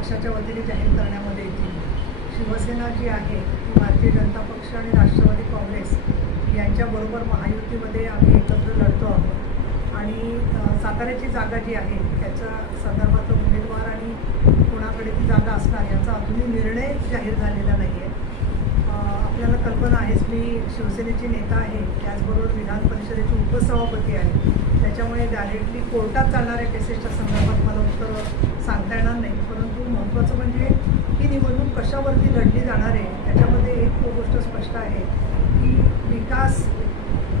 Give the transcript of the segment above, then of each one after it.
पक्षाच्या वतीने जाहीर करण्यामध्ये येतील। शिवसेना जी आहे ती भारतीय जनता पक्ष आणि राष्ट्रवादी काँग्रेस यांच्याबरोबर महायुतीमध्ये आम्ही एकत्र लढतो आहोत आणि साताऱ्याची जागा जी आहे त्याच्या संदर्भात उमेदवार आणि कोणाकडे ती जागा असणार याचा अजूनही निर्णय जाहीर झालेला नाही आहे। आपल्याला कल्पना आहेच, मी शिवसेनेची नेता आहे, त्याचबरोबर विधान परिषदेची उपसभापती आहे, त्याच्यामुळे डायरेक्टली कोर्टात चालणाऱ्या केसेसच्या संदर्भात मला उत्तर सांगता येणार नाही। परंतु महत्त्वाचं म्हणजे ही निवडणूक कशावरती लढली जाणार आहे त्याच्यामध्ये एक गोष्ट स्पष्ट आहे की विकास,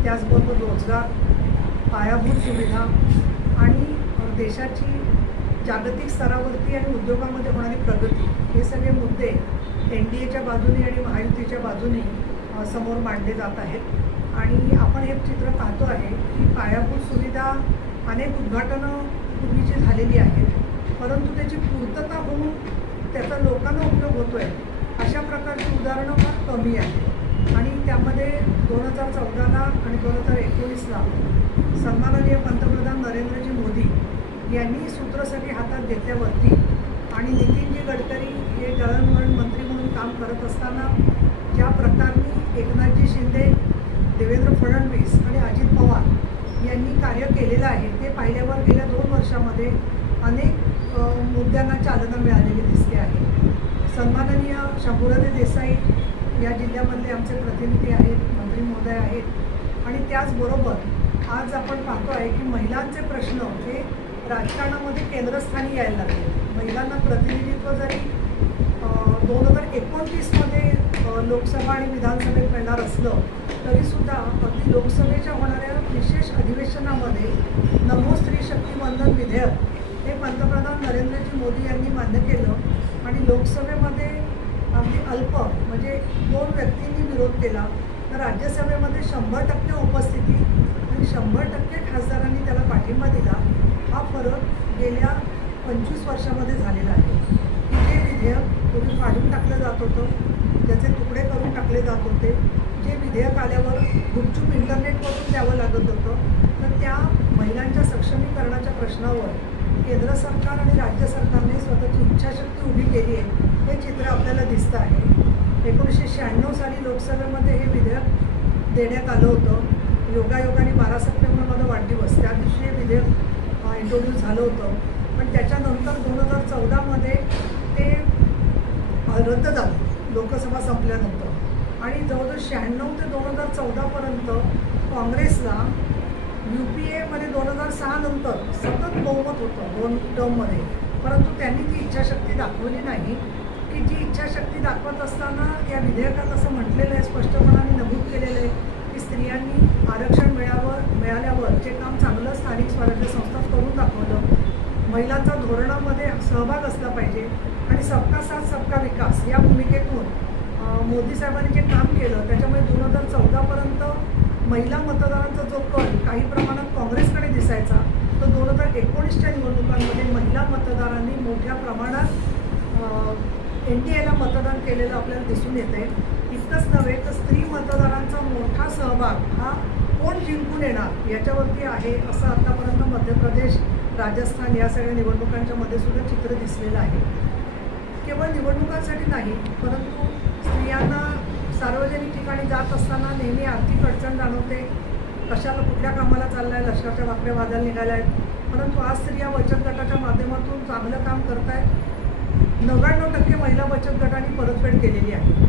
त्याचबरोबर रोजगार, पायाभूत सुविधा आणि देशाची जागतिक स्तरावरती आणि उद्योगामध्ये होणारी प्रगती, हे सगळे मुद्दे NDAच्या बाजूने आणि महायुतीच्या बाजूने समोर मांडले जात आहेत। आणि आपण हे चित्र पाहतो आहे की पायाभूत सुविधा अनेक उद्घाटनं पूर्वीची झालेली आहेत, परंतु त्याची पूर्तता होऊन त्याचा लोकांना उपयोग होतो आहे अशा प्रकारची उदाहरणं फार कमी आहेत। आणि त्यामध्ये 2014ला आणि 2019ला सन्माननीय पंतप्रधान नरेंद्रजी मोदी यांनी सूत्रसरी हातात घेतल्यावरती आणि नितीनजी गडकरी हे दळणवळण मंत्री म्हणून काम करत असताना ज्या प्रकारे एकनाथजी शिंदे, देवेंद्र फडणवीस आणि अजित पवार यांनी कार्य केलेलं आहे ते पाहिल्यावर गेल्या 2 वर्षामध्ये अनेक मुद्द्यांना चालना मिळालेली दिसते आहे। सन्माननीय शंभूराजे देसाई या जिल्ह्यामधले आमचे प्रतिनिधी आहेत, मंत्री महोदय आहेत आणि त्याचबरोबर आज आपण पाहतो आहे की महिलांचे प्रश्न हे राजकारणामध्ये केंद्रस्थानी यायला लागले। महिलांना प्रतिनिधित्व जरी 2029मध्ये लोकसभा आणि विधानसभेत मिळणार असलं तरीसुद्धा अगदी लोकसभेच्या होणाऱ्या विशेष अधिवेशनामध्ये नमो स्त्री शक्ती वंदन विधेयक हे पंतप्रधान नरेंद्रजी मोदी यांनी मान्य केलं आणि लोकसभेमध्ये अगदी अल्प म्हणजे 2 व्यक्तींनी विरोध केला, तर राज्यसभेमध्ये 100% उपस्थिती आणि 100% खासदारांनी त्याला पाठिंबा दिला। हा फरक गेल्या 25 वर्षामध्ये झालेला आहे की जे विधेयक पूर्वी फाडून टाकलं जात होतं, त्याचे तुकडे करून टाकले जात होते, जे विधेयक आल्यावर गुपचूप इंटरनेटवरून द्यावं लागत होतं, तर त्या महिलांच्या सक्षमीकरणाच्या प्रश्नावर केंद्र सरकार आणि राज्य सरकारने स्वतःची इच्छाशक्ती उभी केली आहे हे चित्र आपल्याला दिसतं आहे। 1996 साली लोकसभेमध्ये हे विधेयक देण्यात आलं होतं। योगायोगाने 12 सप्टेंबर माझा वाढदिवस, त्या दिवशी हे विधेयक इंट्रोड्यूस झालं होतं, पण त्याच्यानंतर 2014मध्ये ते रद्द झालं लोकसभा संपल्यानंतर आणि जवळजवळ 96 ते 2014पर्यंत काँग्रेसला UPAमध्ये 2006 नंतर सतत बहुमत होतं 2 टर्ममध्ये, परंतु त्यांनी ती इच्छाशक्ती दाखवली नाही की जी इच्छाशक्ती दाखवत असताना या विधेयकात असं म्हटलेलं आहे, स्पष्टपणाने नमूद केलेलं आहे की स्त्रियांनी आरक्षण मिळाल्यावर जे काम चांगलं स्थानिक स्वराज्य संस्थात करून दाखवलं, महिलांचा धोरणामध्ये सहभाग असला पाहिजे आणि सबका साथ सबका विकास या भूमिकेतून मोदी साहेबांनी जे काम केलं त्याच्यामुळे 2014पर्यंत महिला मतदारांचा जो कल काही प्रमाणात काँग्रेसकडे दिसायचा, तो 2019च्या निवडणुकांमध्ये महिला मतदारांनी मोठ्या प्रमाणात NDAला मतदान केलेलं आपल्याला दिसून येते। इतकंच नव्हे तर स्त्री मतदारांचा मोठा सहभाग हा कोण जिंकून येणार याच्यावरती आहे असं आतापर्यंत मध्य प्रदेश, राजस्थान या सगळ्या निवडणुकांच्या मध्ये सुद्धा चित्र दिसलेलं आहे। केवळ निवडणुकांसाठी नाही, परंतु स्त्रियांना सार्वजनिक ठिकाणी जात असताना नेहमी आर्थिक अडचण जाणवते, कशाला कुठल्या कामाला चाललं आहे, लष्कराच्या भाकऱ्या वाजायला निघाल्या आहेत, परंतु आज स्त्रिया बचत गटाच्या माध्यमातून चांगलं काम करत आहेत। 99% महिला बचत गटांनी परतफेड केलेली आहे।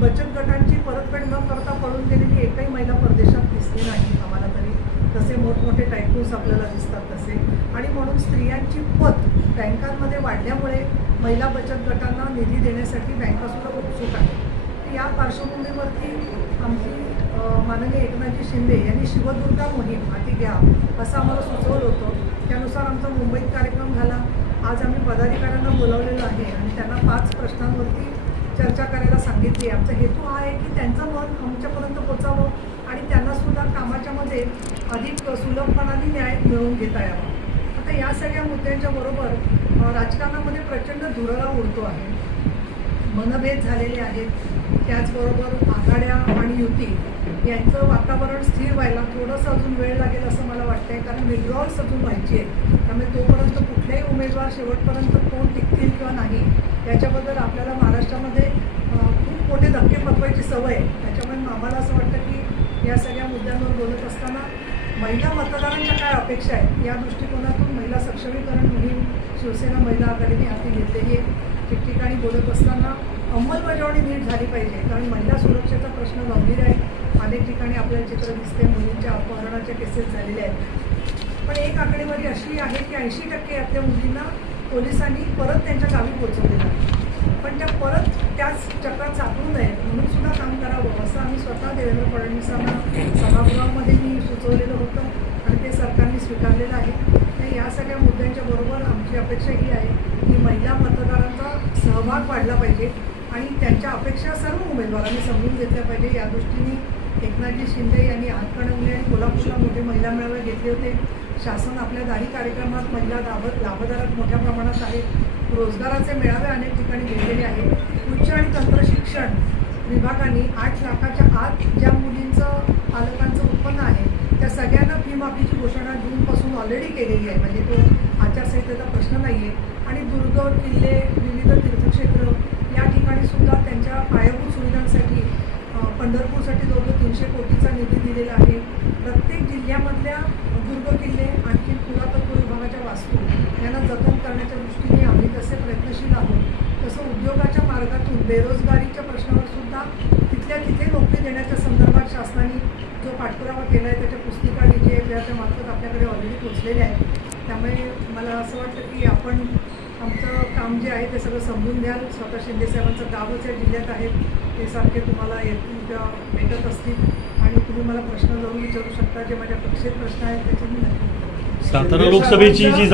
बचत गटांची परतफेड न करता पळून गेलेली एकही महिला परदेशात दिसली नाही आम्हाला तरी, तसे मोठमोठे टायकून्स आपल्याला दिसतात तसे। आणि म्हणून स्त्रियांची पत बँकांमध्ये वाढल्यामुळे महिला बचत गटांना निधी देण्यासाठी बँकासुद्धा उत्सुक आहे। या पार्श्वभूमीवरती आमची माननीय एकनाथजी शिंदे यांनी शिवदुर्गा मोहीम हाती घ्या असं आम्हाला सुचवलं होतं, त्यानुसार आमचा मुंबईत कार्यक्रम झाला। आज आम्ही पदाधिकाऱ्यांना बोलावलेलं आहे आणि त्यांना 5 प्रश्नांवरती चर्चा करायला सांगितली। आमचा हेतू हा आहे की त्यांचं मत आमच्यापर्यंत पोचावं आणि त्यांनासुद्धा कामाच्यामध्ये अधिक सुलभपणाने न्याय मिळवून घेता यावा। आता या सगळ्या मुद्द्यांच्या बरोबर राजकारणामध्ये प्रचंड धुरळा उडतो आहे, मनभेद झालेले आहेत, त्याचबरोबर आघाड्या आणि युती यांचं वातावरण स्थिर व्हायला थोडंसं अजून वेळ लागेल असं मला वाटतंय, कारण विड्रॉल्स अजून व्हायची आहे। त्यामुळे तोपर्यंत कुठलेही उमेदवार शेवटपर्यंत कोण टिकतील किंवा नाही याच्याबद्दल आपल्याला महाराष्ट्रामध्ये खूप मोठे धक्के पचवायची सवय आहे. त्याच्यामुळे आम्हाला असं वाटतं की या सगळ्या मुद्द्यांवर बोलत असताना महिला मतदारांच्या काय अपेक्षा आहेत या दृष्टिकोनातून महिला सक्षमीकरण मोहीम शिवसेना महिला आघाडीने हाती घेतलेली आहे. ठिकठिकाणी बोलत असताना अंमलबजावणी नीट झाली पाहिजे, कारण महिला सुरक्षेचा प्रश्न गंभीर आहे. अनेक ठिकाणी आपल्याला चित्र दिसते, मुलींच्या अपहरणाच्या केसेस झालेल्या आहेत. पण एक आकडेवारी अशी आहे की 80% यातल्या मुलींना पोलिसांनी परत त्यांच्या गावी पोहोचवलेलं आहे. पण त्या परत त्याच चक्रात सापडू नये म्हणून सुद्धा काम करावं असं आम्ही स्वतः देवेंद्र फडणवीसांना सभागृहामध्ये मी सुचवलेलं होतं आणि ते सरकारने स्वीकारलेलं आहे. तर या सगळ्या मुद्द्यांच्या बरोबर आमची अपेक्षा ही आहे की महिला मतदारांचा सहभाग वाढला पाहिजे आणि त्यांच्या अपेक्षा सर्व उमेदवारांनी समजून घेतल्या पाहिजे. या दृष्टीने एकनाथजी शिंदे यांनी हातकणंगले आणि कोल्हापूरला मोठे महिला मेळावे घेतले होते. शासन आपल्या दारी कार्यक्रमात महिला लाभधारक मोठ्या प्रमाणात आहेत. रोजगाराचे मेळावे अनेक ठिकाणी घेतलेले आहेत. उच्च आणि तंत्रशिक्षण विभागाने 8 लाखाच्या आत ज्या मुलींचं पालकांचं उत्पन्न आहे त्या सगळ्यांना फी माफीची घोषणा जूनपासून ऑलरेडी केलेली आहे. म्हणजे तो आचारसंहितेचा प्रश्न नाही आहे. आणि दुर्ग, किल्ले, विविध तीर्थक्षेत्र या ठिकाणी सुद्धा त्यांच्या पायाभूत सुविधांसाठी पंढरपूरसाठी जवळजवळ 300 कोटीचा निधी दिलेला आहे. प्रत्येक जिल्ह्यामधल्या दुर्ग, किल्ले आणखी पुरातत्व विभागाच्या वास्तू यांना जतन करण्याच्या दृष्टीने आम्ही तसे प्रयत्नशील आहोत. तसं उद्योगाच्या मार्गातून बेरोजगारीच्या प्रश्नावर सुद्धा तिथल्या तिथे नोकरी देण्याच्या संदर्भात शासनाने जो पाठपुरावा केला आहे त्याच्या पुस्तिका DGFच्या मार्फत आपल्याकडे ऑलरेडी पोचलेल्या आहेत. त्यामुळे मला असं वाटतं की आपण आमचं काम जे आहे ते सगळं समजून द्याल. स्वतः शिंदेसाहेबांचं गावच या जिल्ह्यात आहेत, ते सारखे तुम्हाला येतील किंवा भेटत असतील आणि तुम्ही मला प्रश्न जरूर विचारू शकता. जे माझ्या कक्षेत प्रश्न आहेत त्याचे मी नक्की सातारा लोकसभेची जी